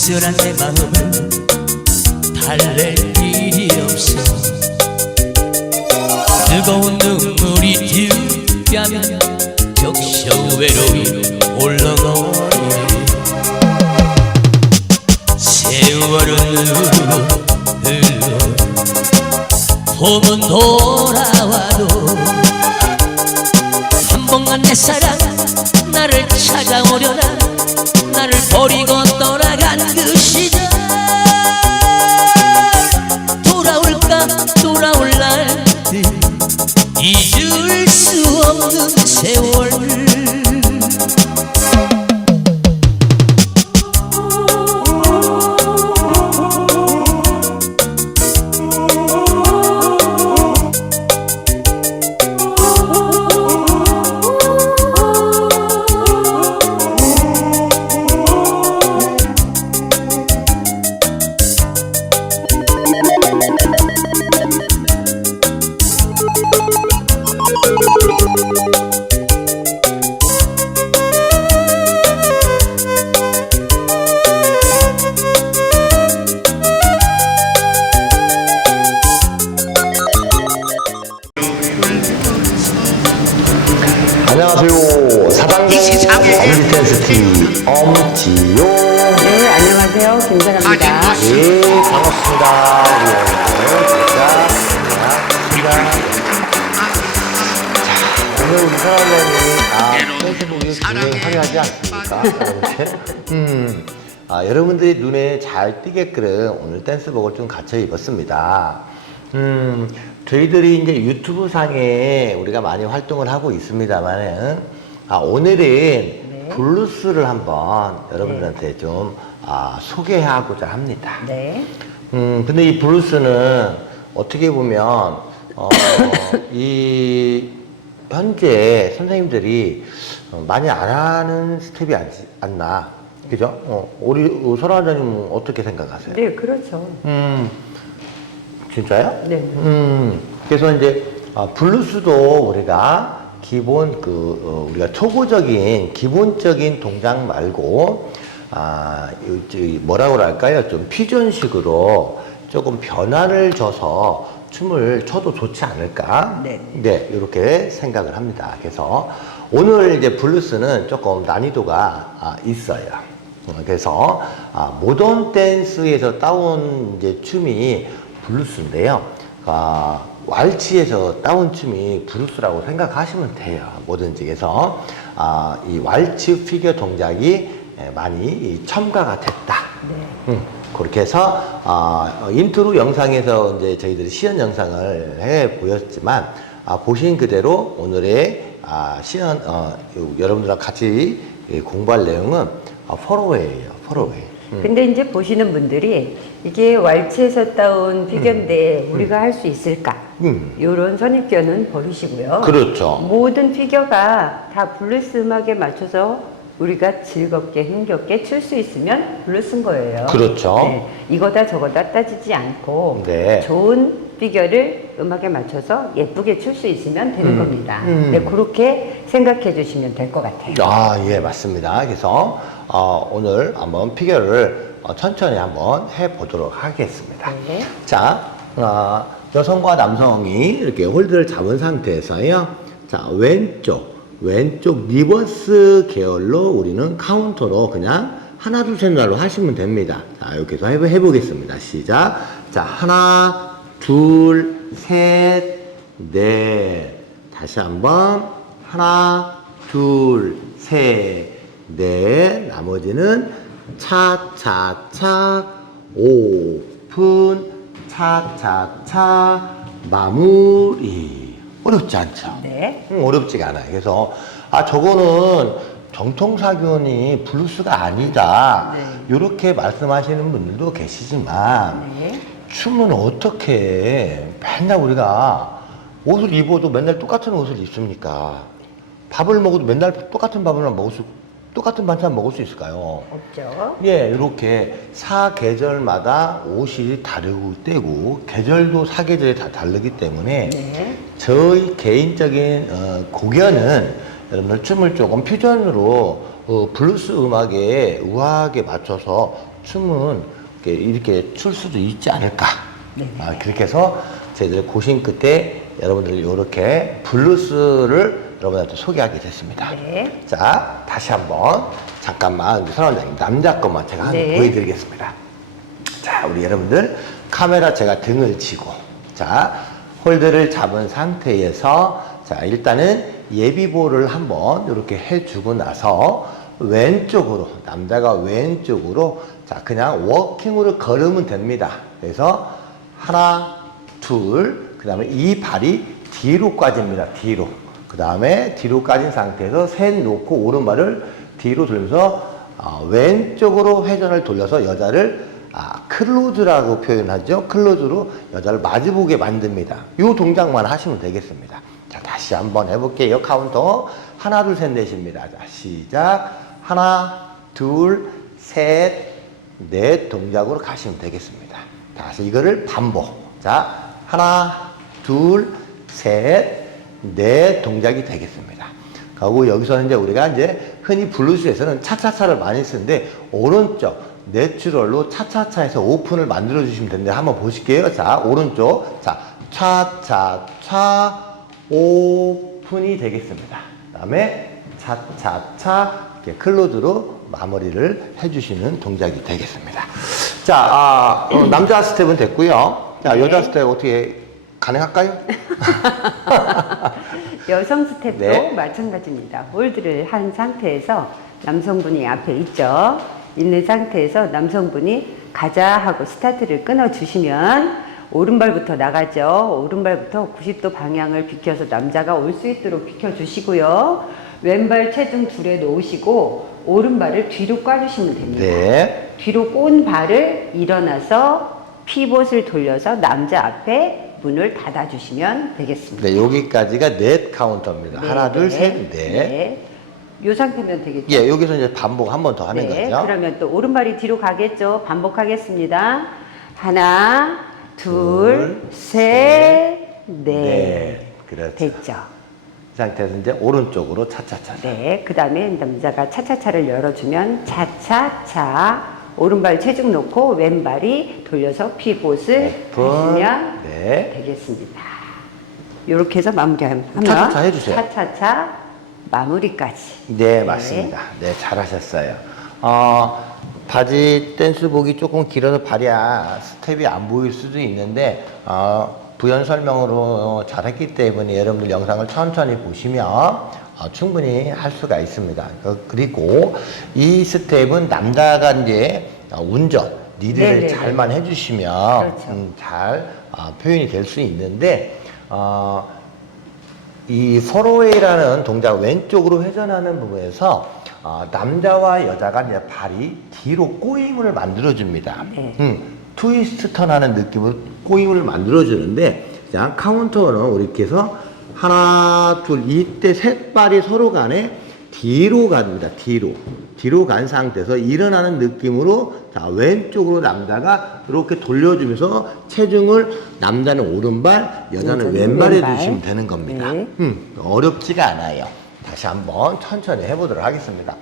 쓸쓸한 내 마음을 달랠 길이 없어. 뜨거운 눈물이 뒷뺨에 적셔 외로이 올라가네. 세월은 흘러 봄은 돌아와도 한 번만 내 사랑 나를 찾아오려나 23일 뮤지컬스키 엄지요. 네 안녕하세요. 김선아입니다. 예 반갑습니다. 예 반갑습니다. 오늘 우리 사랑자님이 페이스북이 굉장히 화려하지 않습니까? 음. 아, 여러분들이 눈에 잘 띄게끔 오늘 댄스복을 좀 갖춰 입었습니다. 음, 저희들이 이제 유튜브 상에 우리가 많이 활동을 하고 있습니다만은 아, 오늘은 블루스를 한번 여러분들한테 좀 아, 소개하고자 합니다. 네. 음, 근데 이 블루스는 어떻게 보면, 어, 이, 현재 선생님들이 어, 많이 안 하는 스텝이 않, 않나. 그죠? 어, 우리 소라원장님은 어떻게 생각하세요? 네, 그렇죠. 음, 진짜요? 네. 음, 그래서 이제 아, 블루스도 우리가 기본 그 어, 우리가 초보적인 기본적인 동작 말고 아, 뭐라고 할까요? 좀 퓨전식으로 조금 변화를 줘서 춤을 춰도 좋지 않을까? 네. 네, 이렇게 생각을 합니다. 그래서 오늘 이제 블루스는 조금 난이도가 아, 있어요. 어, 그래서 아, 모던 댄스에서 따온 이제 춤이 블루스인데요. 아, 왈츠에서 따온 춤이 블루스라고 생각하시면 돼요. 뭐든지. 그래서 아, 이 왈츠 피겨 동작이 예, 많이 이 첨가가 됐다. 네. 음, 그렇게 해서 아, 어, 인트로 영상에서 이제 저희들이 시연 영상을 해 보였지만 아, 보신 그대로 오늘의 아, 시연 어, 요- 여러분들과 같이 이 공부할 내용은 아, 포로웨이예요. 포로웨이. 음. 근데 이제 보시는 분들이 이게 왈츠에서 따온 피겨인데 우리가 할 수 있을까? 음. 이런 선입견은 버리시고요. 그렇죠. 모든 피겨가 다 블루스 음악에 맞춰서 우리가 즐겁게 흥겹게 출 수 있으면 블루스인 거예요. 그렇죠. 네, 이거다 저거다 따지지 않고 네. 좋은 피겨를 음악에 맞춰서 예쁘게 출 수 있으면 되는 겁니다. 음. 네, 그렇게 생각해 주시면 될 것 같아요. 아, 예, 맞습니다. 그래서 어, 오늘 한번 피겨를 어, 천천히 한번 해 보도록 하겠습니다. 네. 자, 어, 여성과 남성이 이렇게 홀드를 잡은 상태에서요. 자, 왼쪽, 왼쪽 리버스 계열로 우리는 카운터로 그냥 하나, 둘, 셋, 날로 하시면 됩니다. 자, 이렇게 해서 해보- 해보겠습니다. 시작. 자, 하나, 둘, 셋, 넷. 다시 한번. 하나, 둘, 셋, 넷. 나머지는 차차차 오픈 차차차 마무리 어렵지 않죠? 네. 음, 어렵지가 않아요. 그래서 아 저거는 정통사견이 블루스가 아니다. 네. 이렇게 말씀하시는 분들도 계시지만 네. 춤은 어떻게 맨날 우리가 옷을 입어도 맨날 똑같은 옷을 입습니까? 밥을 먹어도 맨날 똑같은 밥을 먹을 수 똑같은 반찬 먹을 수 있을까요? 없죠. 예, 이렇게 사계절마다 옷이 다르고 때고 계절도 사계절이 다 다르기 때문에 네. 저희 개인적인 어, 공연은 여러분들 춤을 조금 퓨전으로 어, 블루스 음악에 우아하게 맞춰서 춤은 이렇게, 이렇게 출 수도 있지 않을까. 아, 그렇게 해서 저희들 고심 끝에 여러분들 이렇게 블루스를 여러분한테 소개하게 됐습니다. 네. 자, 다시 한번 잠깐만 우리 선 원장님 남자 것만 제가 한번 네. 보여드리겠습니다. 자, 우리 여러분들 카메라 제가 등을 치고 자 홀드를 잡은 상태에서 자 일단은 예비보를 한번 이렇게 해주고 나서 왼쪽으로 남자가 왼쪽으로 자 그냥 워킹으로 걸으면 됩니다. 그래서 하나 둘 그 다음에 이 발이 뒤로 까집니다. 뒤로 그 다음에 뒤로 까진 상태에서 셋 놓고 오른발을 뒤로 돌면서 어, 왼쪽으로 회전을 돌려서 여자를 아, 클로즈라고 표현하죠. 클로즈로 여자를 마주보게 만듭니다. 이 동작만 하시면 되겠습니다. 자, 다시 한번 해볼게요. 카운터. 하나, 둘, 셋, 넷입니다. 자, 시작. 하나, 둘, 셋, 넷 동작으로 가시면 되겠습니다. 다시 이거를 반복. 자, 하나, 둘, 셋, 넷 동작이 되겠습니다. 그리고 여기서는 이제 우리가 이제 흔히 블루스에서는 차차차를 많이 쓰는데 오른쪽 내추럴로 차차차에서 오픈을 만들어 주시면 되는데 한번 보실게요. 자, 오른쪽. 자, 차차차 오픈이 되겠습니다. 그다음에 차차차 이렇게 클로즈로 마무리를 해주시는 동작이 되겠습니다. 자, 아, 어, 남자 스텝은 됐고요. 자, 여자 스텝 어떻게 가능할까요? 여성 스텝도 네. 마찬가지입니다. 홀드를 한 상태에서 남성분이 앞에 있죠. 있는 상태에서 남성분이 가자 하고 스타트를 끊어 주시면 오른발부터 나가죠. 오른발부터 90도 방향을 비켜서 남자가 올 수 있도록 비켜 주시고요. 왼발 체중 둘에 놓으시고 오른발을 뒤로 꽈주시면 됩니다. 네. 뒤로 꼰 발을 일어나서 피봇을 돌려서 남자 앞에 문을 닫아주시면 되겠습니다. 네, 여기까지가 넷 카운터입니다. 네, 하나, 둘, 네, 셋, 넷. 네. 요 상태면 되겠죠? 예, 여기서 이제 반복 한 번 더 하는 네, 거죠. 그러면 또 오른발이 뒤로 가겠죠? 반복하겠습니다. 하나, 둘, 둘, 셋, 넷. 넷. 그렇죠. 됐죠? 이 상태에서 이제 오른쪽으로 차차차. 네, 그 다음에 남자가 차차차를 열어주면 차차차 오른발 체중 놓고 왼발이 돌려서 피봇을 오픈. 하시면 네. 되겠습니다. 이렇게 해서 마무리하면 차차차 해주세요. 차차차 마무리까지. 네, 맞습니다. 네, 잘하셨어요. 어, 바지 댄스복이 조금 길어서 발이야 스텝이 안 보일 수도 있는데 어, 부연 설명으로 잘했기 때문에 여러분들 영상을 천천히 보시면 어, 충분히 할 수가 있습니다. 그- 그리고 이 스텝은 남자가 이제 어, 운전 리드를 네네네. 잘만 해주시면 그렇죠. 음, 잘 어, 표현이 될 수 있는데 어, 이 포로웨이라는 동작 왼쪽으로 회전하는 부분에서 어, 남자와 여자가 이제 발이 뒤로 꼬임을 만들어줍니다. 네. 음, 트위스트 턴하는 느낌으로 꼬임을 만들어주는데 그냥 카운터는 우리 이렇게 해서 하나 둘 이때 셋 발이 서로 간에 뒤로 갑니다. 뒤로 뒤로 간 상태에서 일어나는 느낌으로 자 왼쪽으로 남자가 이렇게 돌려주면서 체중을 남자는 오른발 여자는 여자는 왼발에 왼발. 두시면 되는 겁니다. 네. 음, 어렵지가 않아요. 다시 한번 천천히 해보도록 하겠습니다.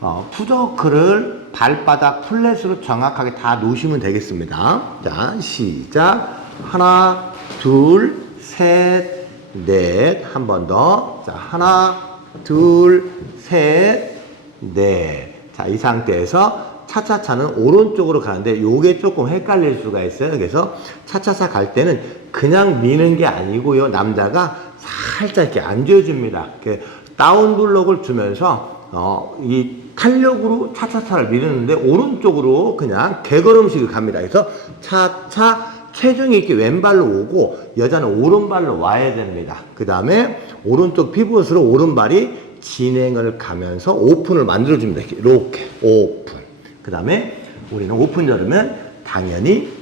어, 푸저크를 발바닥 플랫으로 정확하게 다 놓으시면 되겠습니다. 자, 시작. 하나, 둘, 셋, 넷. 한 번 더. 자, 하나, 둘, 셋, 넷. 자, 이 상태에서 차차차는 오른쪽으로 가는데 요게 조금 헷갈릴 수가 있어요. 그래서 차차차 갈 때는 그냥 미는 게 아니고요. 남자가 살짝 이렇게 앉아줍니다. 이렇게 다운 블록을 주면서 어, 이 탄력으로 차차차를 미루는데 오른쪽으로 그냥 개걸음식을 갑니다. 그래서 차차 체중이 이렇게 왼발로 오고 여자는 오른발로 와야 됩니다. 그 다음에 오른쪽 피벗으로 오른발이 진행을 가면서 오픈을 만들어줍니다. 이렇게, 이렇게 오픈. 그 다음에 우리는 오픈 열으면 당연히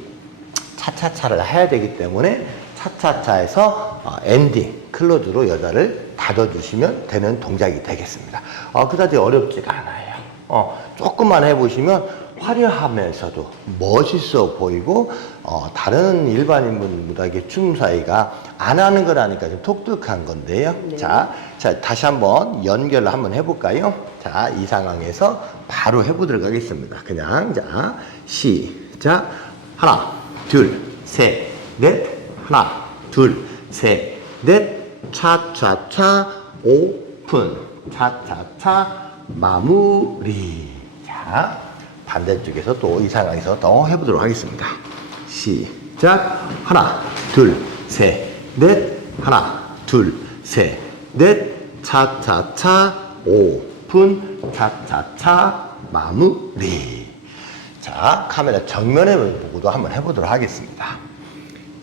차차차를 해야 되기 때문에 차차차에서 어, 엔딩 클로즈로 여자를 닫아주시면 되는 동작이 되겠습니다. 어, 그다지 어렵지가 않아요. 어, 조금만 해보시면 화려하면서도 멋있어 보이고 어, 다른 일반인 분보다 이게 춤 사이가 안 하는 거라니까 좀 독특한 건데요. 네. 자, 자 다시 한번 연결을 한번 해볼까요? 자, 이 상황에서 바로 해보도록 하겠습니다. 그냥 자 시작 하나 둘 셋 넷 하나 둘 셋 넷 차차차 오픈 차차차 마무리 자 반대쪽에서 또 이 상황에서 더 해보도록 하겠습니다. 시작! 하나 둘 셋 넷! 하나 둘 셋 넷! 차차차 오픈! 차차차 마무리 자 카메라 정면에 보고도 한번 해보도록 하겠습니다.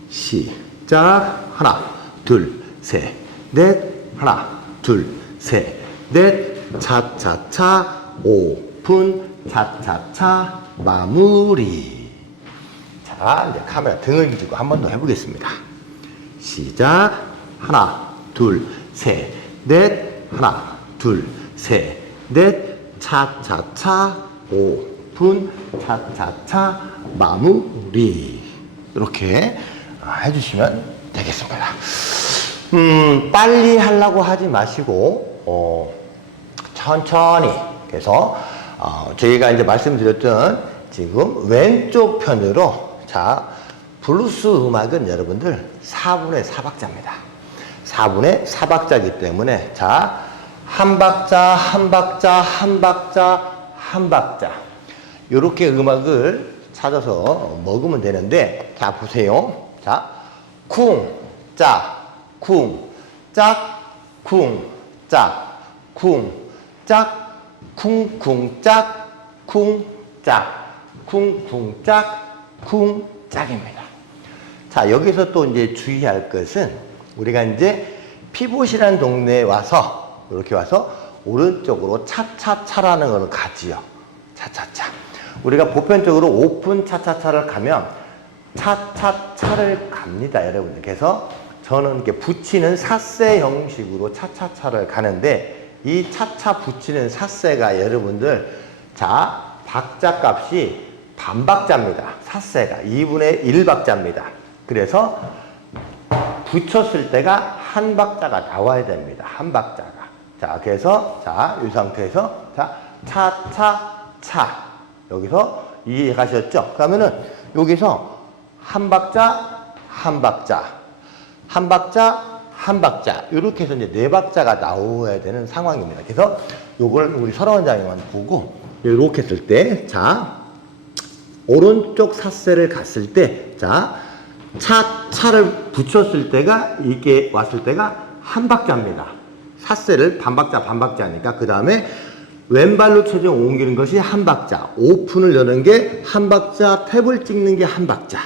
시작! 하나 둘 셋 넷! 하나 둘 셋 넷! 차차차 오픈 차차차 마무리. 자 이제 카메라 등을 기고 한 번 더 해보겠습니다. 시작. 하나 둘 셋 넷. 하나 둘 셋 넷. 차차차 오픈. 차차차 마무리. 이렇게 아, 해주시면 되겠습니다. 음, 빨리 하려고 하지 마시고, 어, 천천히. 그래서, 어, 저희가 이제 말씀드렸던 지금 왼쪽 편으로, 자, 블루스 음악은 여러분들 4분의 4박자입니다. 4분의 4박자이기 때문에, 자, 한 박자, 한 박자, 한 박자, 한 박자. 요렇게 음악을 찾아서 먹으면 되는데, 자, 보세요. 자, 쿵, 짝, 쿵, 짝, 쿵, 짝, 쿵, 짝, 쿵, 쿵, 짝, 쿵, 짝, 쿵, 쿵, 짝, 쿵, 짝입니다. 자, 여기서 또 이제 주의할 것은 우리가 이제 피봇이라는 동네에 와서 이렇게 와서 오른쪽으로 차차차라는 거는 가지요. 차차차. 우리가 보편적으로 오픈 차차차를 가면 차차차를 갑니다, 여러분들. 그래서 저는 이렇게 붙이는 사세 형식으로 차차차를 가는데 이 차차 붙이는 사세가 여러분들 자 박자 값이 반박자입니다. 사세가 2분의 1박자입니다. 그래서 붙였을 때가 한 박자가 나와야 됩니다. 한 박자가. 자, 그래서 자, 이 상태에서 자, 차, 차, 차. 여기서 이해가셨죠? 그러면은 여기서 한 박자, 한 박자, 한 박자, 한 박자. 이렇게 해서 이제 네 박자가 나와야 되는 상황입니다. 그래서 요걸 우리 설아 원장님만 보고 이렇게 했을 때, 자, 오른쪽 사세를 갔을 때, 자, 차, 차를 붙였을 때가, 이렇게 왔을 때가 한 박자입니다. 사세를 반 박자, 반 박자니까. 그 다음에 왼발로 체중 옮기는 것이 한 박자. 오픈을 여는 게 한 박자, 탭을 찍는 게 한 박자.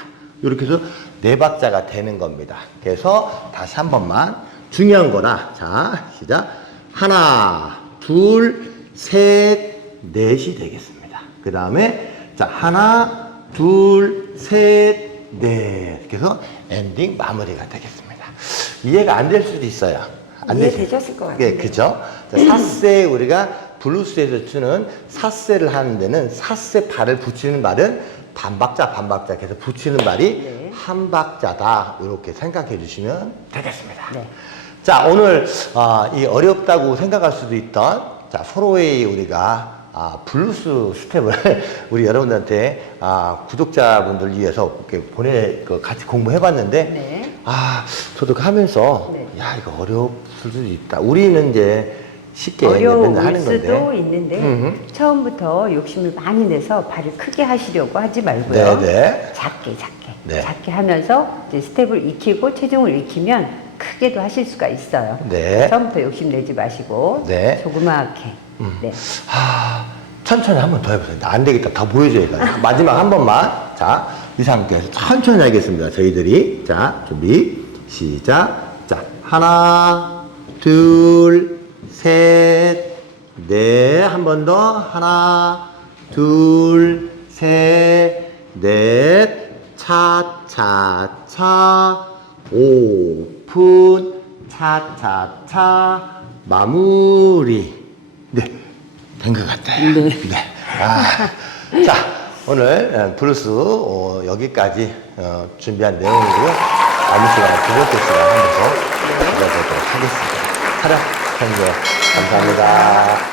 이렇게 해서 네 박자가 되는 겁니다. 그래서 다시 한 번만 중요한 거라. 자, 시작. 하나, 둘, 셋, 넷이 되겠습니다. 그 다음에 자 하나, 둘, 셋, 넷. 그래서 엔딩 마무리가 되겠습니다. 이해가 안 될 수도 있어요. 안 이해되셨을 것 예, 같은데. 그죠? 자, 사세 우리가 블루스에서 추는 사세를 하는 데는 사세 발을 붙이는 말은 반박자 반박자 계속 붙이는 말이 네. 한 박자다 이렇게 생각해 주시면 되겠습니다. 네. 자 오늘 아, 이 어렵다고 생각할 수도 있던 자 서로의 우리가 아, 블루스 스텝을 우리 여러분들한테 아, 구독자분들 위해서 이렇게 보내 그 같이 공부해봤는데 네. 아 저도 하면서 네. 야 이거 어려울 수도 있다. 우리는 이제 쉽게 어려울 하는 수도 건데. 있는데 음흠. 처음부터 욕심을 많이 내서 발을 크게 하시려고 하지 말고요. 네네. 작게 작게 네. 작게 하면서 이제 스텝을 익히고 체중을 익히면 크게도 하실 수가 있어요. 네. 처음부터 욕심 내지 마시고 네. 조그맣게. 네. 하, 천천히 한 번 더 해보세요. 안 되겠다. 다 보여줘야겠다. 마지막 한 번만. 자, 이상께서 천천히 하겠습니다. 저희들이. 자, 준비. 시작. 자, 하나, 둘, 셋, 넷. 한 번 더. 하나, 둘, 셋, 넷. 차차차. 오픈. 차차차. 마무리. 네. 된 것 같아요. 네. 네. 아. 자, 오늘 어, 브루스 어, 여기까지 어, 준비한 내용이고요. 다음 시간에 두 번째 시간 한번더 들어보도록 하겠습니다. 하나. 감사합니다. 감사합니다.